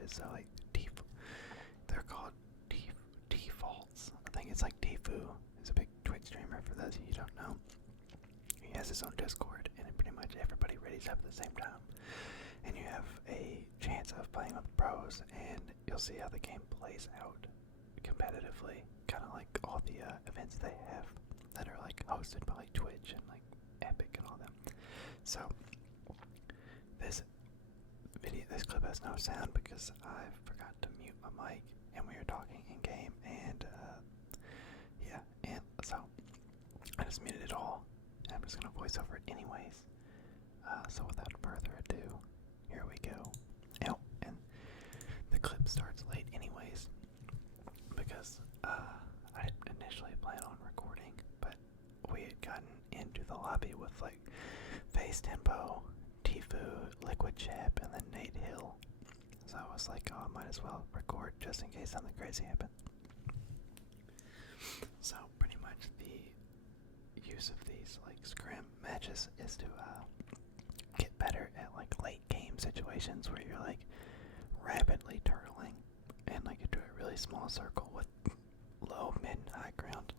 matches. So like they're called Tfaults. I think it's like Tfue. He's a big Twitch streamer. For those of you who don't know, he has his own Discord, and pretty much everybody readies up at the same time. And you have a chance of playing with pros, and you'll see how the game plays out competitively. Kind of like all the events they have that are like hosted by like Twitch and like Epic and all them. So this clip has no sound because I forgot to mute my mic, and we were talking in game, and yeah, and so I just muted it all. And I'm just gonna voice over it anyways. So without further ado, here we go. Oh, and the clip starts late anyways because I didn't initially plan on recording, but we had gotten into the lobby with like Face Tempo, Tfue, Liquid Chap, and then Nate Hill. So I was like, oh, I might as well record just in case something crazy happens. So pretty much the use of these like scrim matches is to get better at like late game situations where you're like rapidly turtling and like into a really small circle with low, mid, and high ground.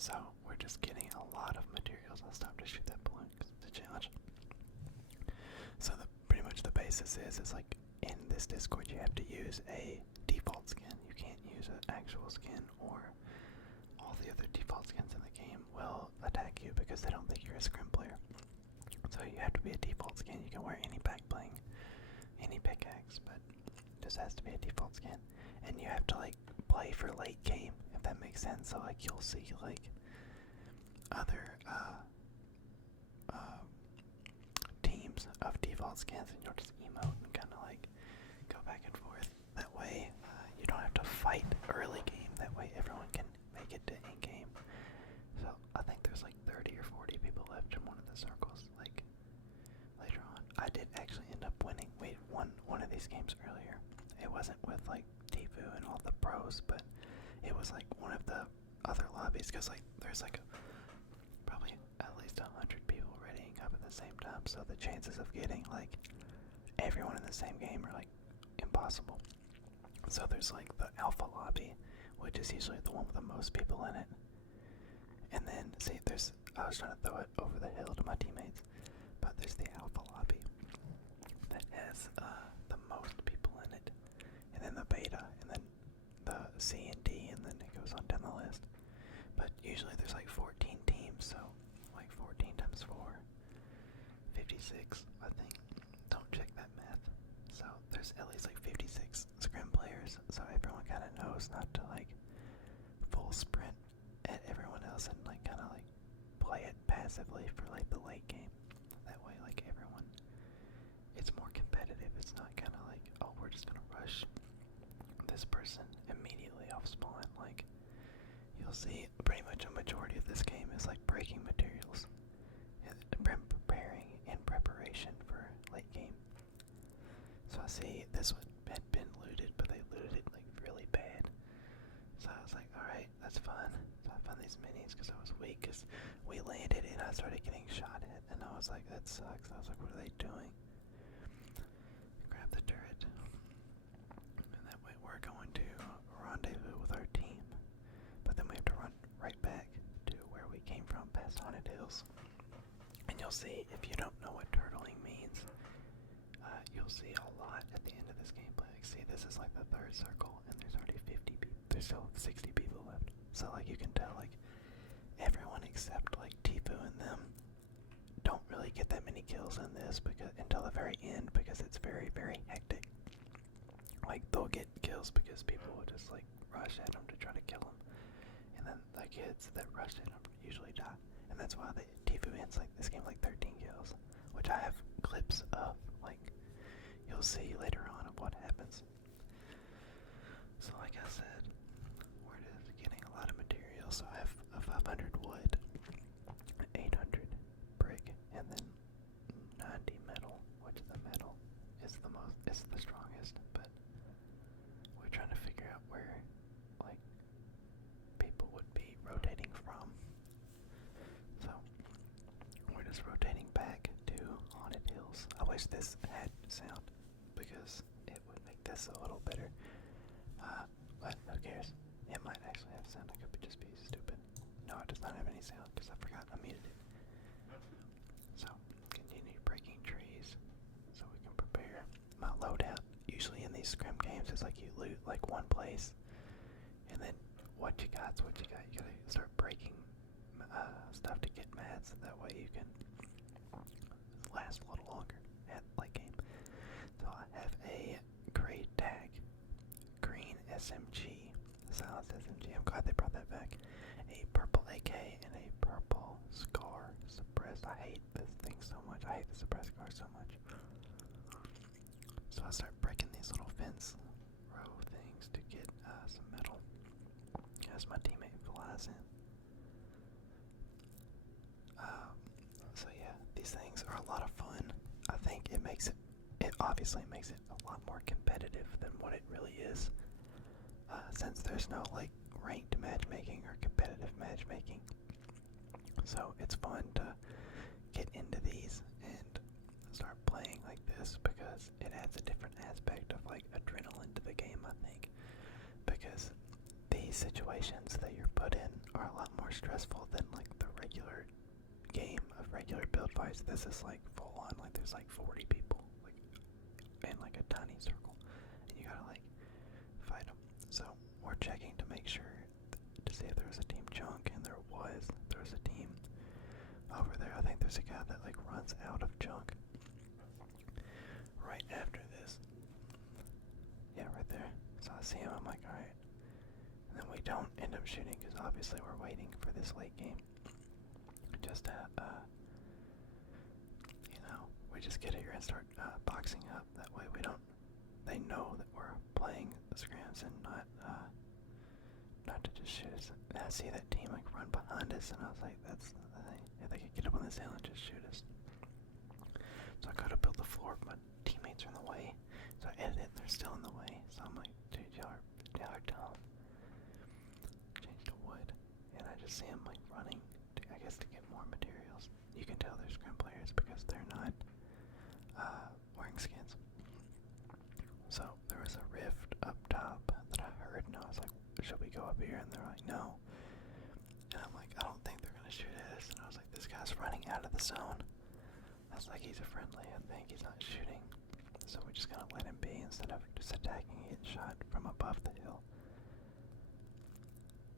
So we're just getting a lot of materials. I'll stop to shoot that balloon because it's a challenge. So pretty much the basis is like in this Discord you have to use a default skin. You can't use an actual skin, or all the other default skins in the game will attack you because they don't think you're a scrim player. So you have to be a default skin. You can wear any back bling, any pickaxe, but this has to be a default skin. And you have to like play for late game, if that makes sense. So like you'll see like other teams of default skins, and you'll just emote and kind of like go back and forth. That way you don't have to fight early game. That way everyone can make it to end game. So I think there's like 30 or 40 people left in one of the circles. Like later on, I did actually end up winning. We won one of these games earlier. It wasn't with like Tfue and all the pros, but it was like one of the other lobbies, because like there's like probably at least 100 people readying up at the same time, so the chances of getting like everyone in the same game are like impossible. So there's like the alpha lobby, which is usually the one with the most people in it. And then see, I was trying to throw it over the hill to my teammates, but there's the alpha lobby that has the most people in it, and then the beta, and then the C and D, and then it goes on down the list. But usually there's like 14 teams, so like 14 times 4, 56, I think. Don't check that math. So there's at least like 56 scrim players, so everyone kind of knows not to like full sprint at everyone else and like kind of like play it passively for like the late game. That way like everyone, it's more competitive. It's not kind of like, oh, we're just gonna rush this person immediately off spawn. Like you'll see pretty much a majority of this game is like breaking materials and preparing in preparation for late game. So I see this one had been looted, but they looted it like really bad. So I was like, alright, that's fun. So I found these minis because I was weak, because we landed and I started getting shot at, and I was like, that sucks. I was like, what are they doing? Grab the turret. And that way we're going to rendezvous with our team. But then we have to run right back to where we came from, past Haunted Hills. And you'll see, if you don't know what turtling means, you'll see a lot at the end of this gameplay. Like, see, this is like the third circle, and there's already 50 people. There's still 60 people left. So like you can tell, like everyone except like Tfue and them don't really get that many kills in this because until the very end, because it's very, very hectic. Like they'll get kills because people will just like rush at them to try to kill them, and then the kids that rush at them usually die. And that's why the Tfue ends like this game like 13 kills, which I have clips of. Like you'll see later on of what happens. So like I said, we're just getting a lot of material. So I have a 500 wood, 800 brick, and then 90 metal, which the metal is the strongest, but we're trying to figure out where like people would be rotating from. So we're just rotating back to Haunted Hills. I wish this had sound. because it would make this a little better. But who cares? It might actually have sound. I could just be stupid. No, it does not have any sound because I forgot I muted it. So, continue breaking trees so we can prepare. My loadout, usually in these scrim games, is like you loot like one place, and then what you got's what you got. You gotta start breaking stuff to get mats. That way you can last a little longer at late game. So I have a gray tag, green SMG, silenced SMG. I'm glad they brought that back. A purple AK and a purple scar suppressed. I hate this thing so much. I hate the suppressed scar so much. So I start breaking these little fence row things to get some metal as my teammate flies in. So yeah, these things are a lot of fun. I think it obviously makes it a lot more competitive than what it really is. Since there's no like ranked matchmaking or competitive matchmaking. So it's fun to get into these and start playing like this because it adds a different aspect of like adrenaline to the game, I think. Because these situations that you're put in are a lot more stressful than like the regular game of regular build fights. This is like full on, like there's like 40 people like in like a tiny circle and you gotta like fight them. So we're checking to make sure to see if there was a team junk, and there was a team over there. I think there's a guy that like runs out of junk right after this. Yeah, right there. So I see him, I'm like, alright. And then we don't end up shooting because obviously we're waiting for this late game. Just to, we just get here and start boxing up. That way they know that we're playing the scrims and not to just shoot us. And I see that team like run behind us, and I was like, that's the thing. If they could get up on this hill and just shoot us. So I go to build the floor, but teammates are in the way. So I edit it, and they're still in the way. So I'm like, dude, y'all are dumb. Change to wood, and I just see them like running, I guess to get more materials. You can tell they're scrim players because they're not wearing skins. So there was a rift up top that I heard, and I was like, should we go up here? And they're like, no. And I'm like, I don't think they're gonna shoot at us. And I was like, this guy's running out of the zone. I was like, he's a friendly, I think he's not shooting. So we're just gonna let him be instead of just attacking and getting shot from above the hill.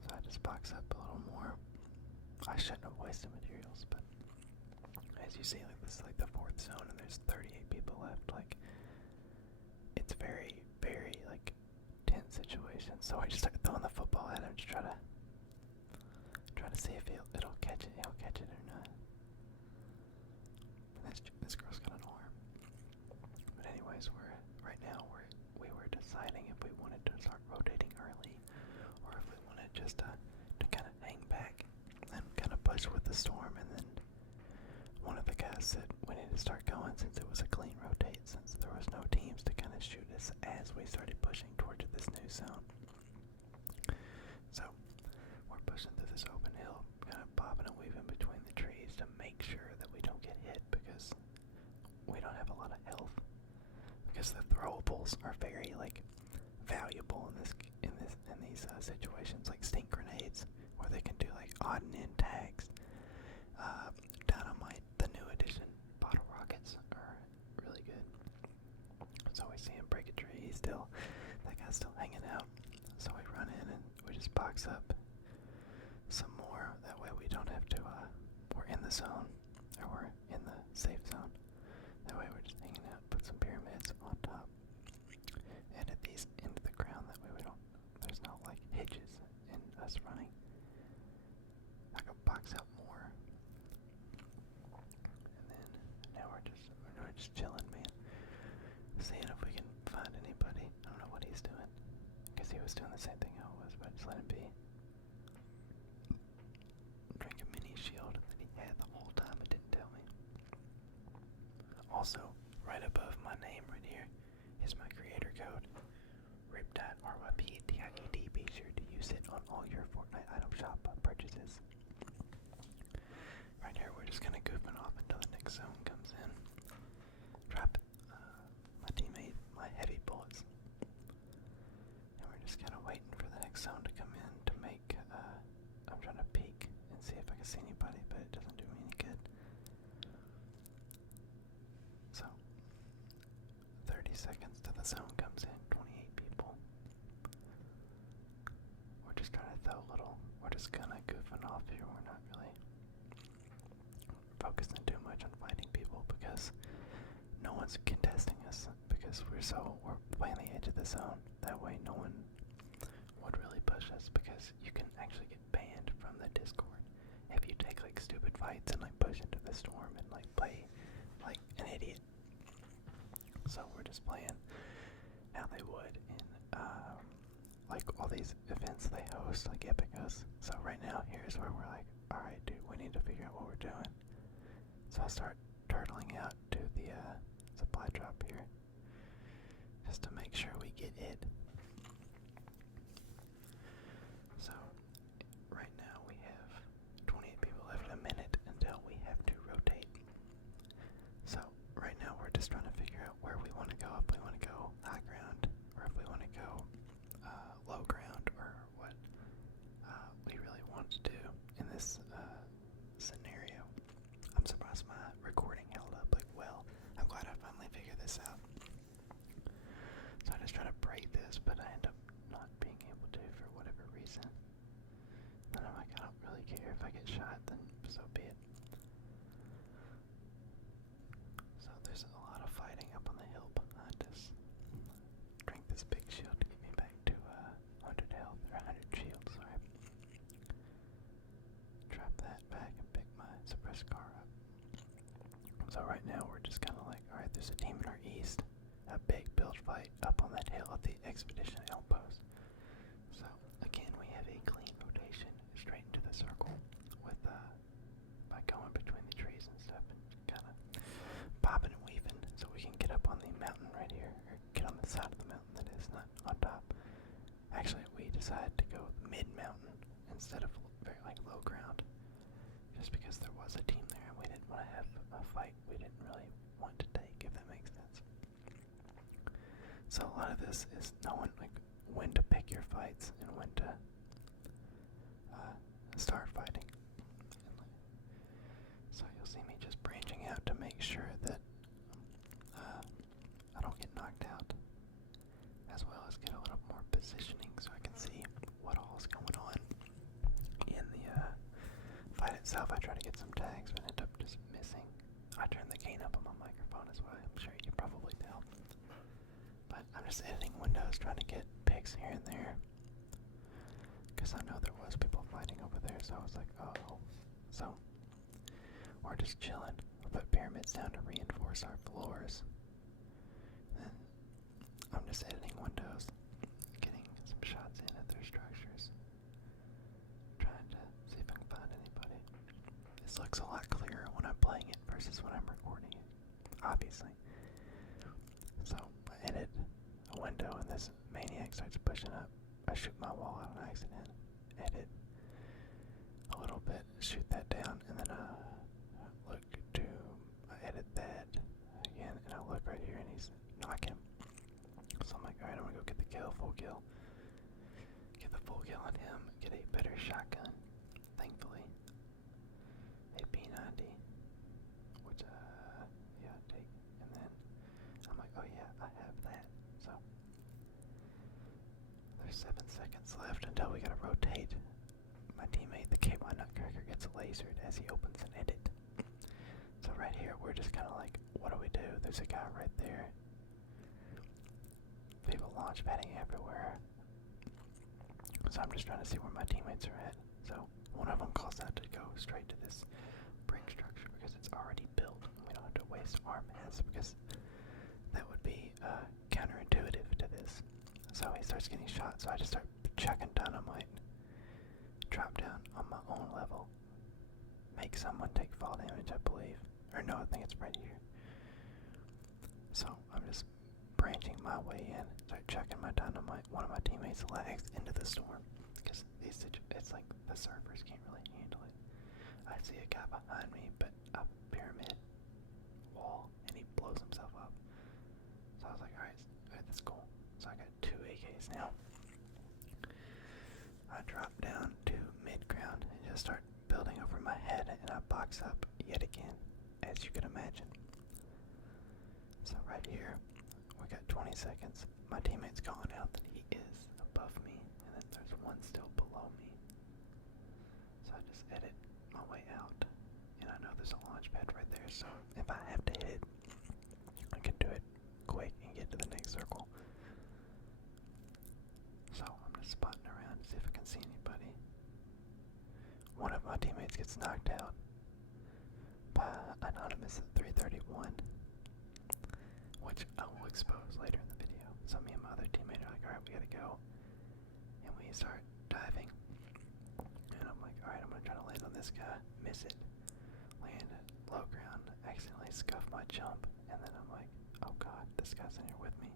So I just box up a little more. I shouldn't have wasted materials, but as you see, like this is like the 4th zone and there's 38 people left. Like, it's very, very like tense situation. So I just started throwing the football at him to try to see if it'll catch it. He'll catch it or not. And this girl's got an arm. But anyways, right now we were deciding if we wanted to start rotating early or if we wanted just to kind of hang back and kind of push with the storm. And then one of the guys said we need to start going since it was a clean rotate, since there was no teams to kind of shoot us as we started pushing towards this new zone. So we're pushing through this open hill, kind of bobbing and weaving between the trees to make sure that we don't get hit because we don't have a lot of health. Because the throwables are very like valuable in these situations, like stink grenades, where they can do like odd and end tags. Dynamite, the new edition bottle rockets are really good. So we see him break a tree. That guy's still hanging out. So we run in and we just box up some more. That way we don't have to. We're in the zone, or we're in the safe zone. That way we're just hanging out. Put some pyramids on top. Edit these into the ground. That way there's no like hitches in us running. I can box out more. And then now we're just chilling, man. Seeing if we can find anybody. I don't know what he's doing. Because he was doing the same thing I was, but just let him be. Drink a mini shield that he had the whole time and didn't tell me. Also, right above my name right here is my creator code. RIP.RYPTIED. Be sure to use it on all your Fortnite item shop purchases. Right here, we're just kind of goofing off until the next zone comes in. My teammate, my next zone to come in to make, I'm trying to peek and see if I can see anybody, but it doesn't do me any good. So, 30 seconds till the zone comes in, 28 people. We're just trying to throw a little, we're just kind of goofing off here. We're not really focusing too much on fighting people because no one's contesting us because we're playing the edge of the zone. That way no one would really push us because you can actually get banned from the Discord if you take like stupid fights and like push into the storm and like play like an idiot. So we're just playing how they would in like all these events they host, like Epic hosts. So right now here's where we're like, alright dude, we need to figure out what we're doing. So I'll start turtling out to the supply drop here just to make sure we get it. So right now we have 28 people left, a minute until we have to rotate. So right now we're just trying to figure out where we want to go, if we want to go high ground or if we want to go low ground, or what we really want to do in this scenario. I'm surprised my recording held up like well. I'm glad I finally figured this out. So I just try to break this, but I end up not being able to for whatever reason. Then I'm like, I don't really care if I get shot, then so be it. So there's a lot of fighting up on the hill behind us. Drink this big shield to get me back to 100 health, or 100 shield, sorry. Drop that back and pick my suppressed car up. So right now we're just kind of like, alright, there's a team in our east. A big build fight up on that hill at the expedition outpost. So again, we have a clean rotation straight into the circle with by going between the trees and stuff and kind of bobbing and weaving so we can get up on the mountain right here, or get on the side of the mountain that is, not on top. Actually, we decided to go mid-mountain instead of very like low ground, just because there was a team there and we didn't want to have a fight we didn't really want to take, if that makes sense. So a lot of this is knowing like when to pick your fights and when to start fighting. So you'll see me just branching out to make sure that I don't get knocked out, as well as get a little more positioning so I can see what all is going on in the fight itself. I try to get some tags, but end up just missing. I turn the gain up on my microphone as well. I'm sure you can probably tell. But I'm just editing windows, trying to get pics here and there, because I know there was people fighting over there. So I was like, oh. So we're just chilling. I'll put pyramids down to reinforce our floors. Then I'm just editing windows, getting some shots in at their structures, trying to see if I can find anybody. This looks a lot clearer when I'm playing it versus when I'm recording it, obviously. So I edit a window and this maniac starts pushing up. I shoot my wall out on accident, edit a little bit, shoot that down, and then I edit that again, and I look right here and he's knocking. So I'm like, alright, I'm gonna go get the kill, full kill. Get the full kill on him, get a better shotgun, thankfully. A P90, which, yeah, take, and then I'm like, oh yeah, I have that. So there's 7 seconds left until we gotta rotate. My teammate, the KY Nutcracker, gets lasered as he opens an edit. So right here, we're just kind of like, what do we do? There's a guy right there. People launch padding everywhere. So I'm just trying to see where my teammates are at. So one of them calls out to go straight to this brick structure because it's already built. We don't have to waste our mass because that would be counterintuitive to this. So he starts getting shot, so I just start chucking dynamite. Drop down on my own level. Make someone take fall damage, I believe. Or no, I think it's right here. So I'm just branching my way in, start chucking my dynamite. One of my teammates lags into the storm because it's like the servers can't really handle it. I see a guy behind me, but a pyramid wall, and he blows himself up. So I was like, alright, that's cool. So I got 2 AKs now. just start building over my head, and I box up yet again, as you can imagine. So right here, we got 20 seconds. My teammate's calling out that he is above me, and then there's one still below me. So I just edit my way out, and I know there's a launch pad right there, so if I have to hit it, I can do it quick and get to the next circle. So I'm just spotting around to see if I can see anybody. One of my teammates gets knocked out by Anonymous at 331, which I will expose later in the video. So me and my other teammate are like, alright, we gotta go. And we start diving. And I'm like, alright, I'm gonna try to land on this guy, miss it, land at low ground, accidentally scuff my jump, and then I'm like, oh god, this guy's in here with me.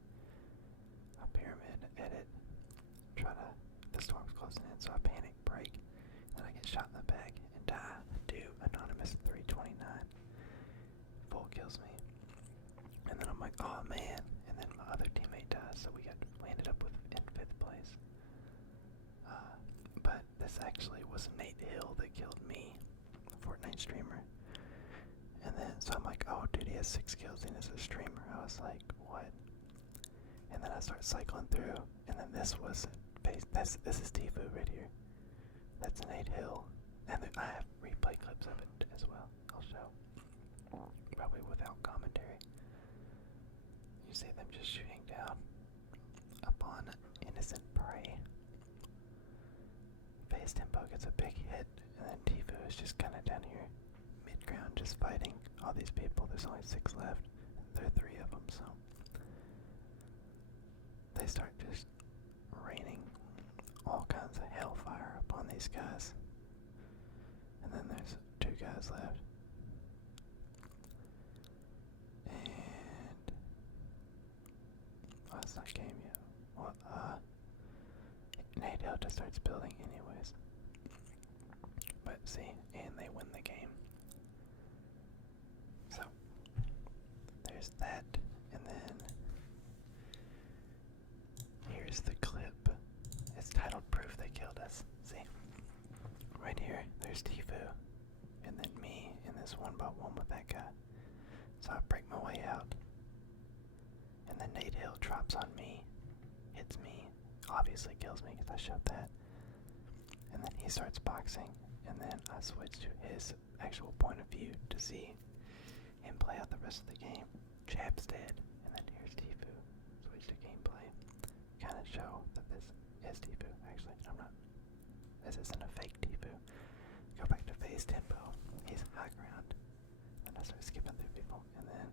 A pyramid, edit, the storm's closing in, so I panic, break, and I get shot in the back and die to Anonymous 329. Full kills me. And then I'm like, oh man, and then my other teammate dies, so we ended up in 5th place. But this actually was Nate Hill that killed me, a Fortnite streamer. And then, so I'm like, oh dude, he has 6 kills and he's a streamer. I was like, what? And then I start cycling through, and then this is Tfault right here. That's Nate Hill. And then I have replay clips of it as well. I'll show. Probably without commentary. You see them just shooting down upon innocent prey. Phase tempo gets a big hit, and then Tfault is just kind of down here, mid-ground, just fighting all these people. There's only 6 left, and there are 3 of them, so they start just raining all kinds of hellfire upon these guys. And then there's 2 guys left. And oh, it's not game yet. Well, Nate Hill just starts building anyways. But see, and they win the game. So there's that, and then here's the clip. It's titled Proof They Killed Us. See? Right here, there's Tfault, and then me in this 1x1 with that guy. So I break my way out, and then Nate Hill drops on me, hits me, obviously kills me because I shot that, and then he starts boxing, and then I switch to his actual point of view to see him play out the rest of the game. Chap's dead, and then here's Tfault. Switch to gameplay. Kind of show that this is Tfault. Actually, this isn't a fake Tfault. Go back to phase tempo. He's high ground. And I start skipping through people, and then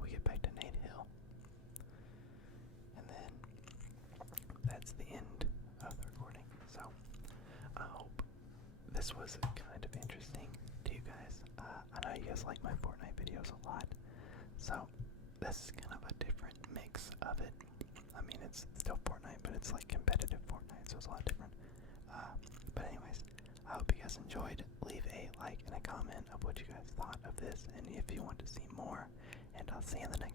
we get back to Nate Hill. And then that's the end of the recording. So I hope this was kind of interesting to you guys. I know you guys like my Fortnite videos a lot, so this is kind of a different mix of it. I mean, it's still Fortnite, but it's like competitive Fortnite, so it's a lot different. But anyways, I hope you guys enjoyed. Leave a like and a comment of what you guys thought of this, and if you want to see more, and I'll see you in the next